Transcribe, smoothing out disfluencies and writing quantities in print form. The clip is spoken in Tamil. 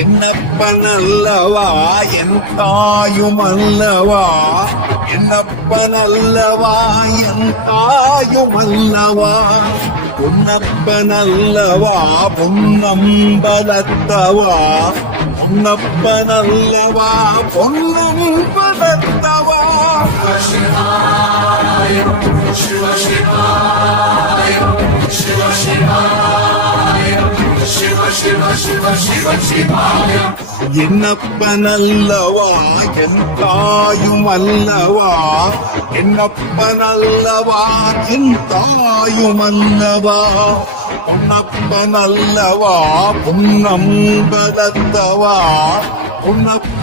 என்னப்பனல்லவா என் தாயுமல்லவா, என்னப்பனல்லவா என் தாயுமல்லவா, பொன்னப்பனல்லவா பொன்னம்பலத்தவா, பொன்னப்பனல்லவா பொன்னம்பலத்தவா. என்னப்பனல்லவா என் தாயுமல்லவா, என்னப்பனல்லவா என் தாயுமல்லவா, பொன்னப்பனல்லவா பொன்னம்பலத்தவா, பொன்ன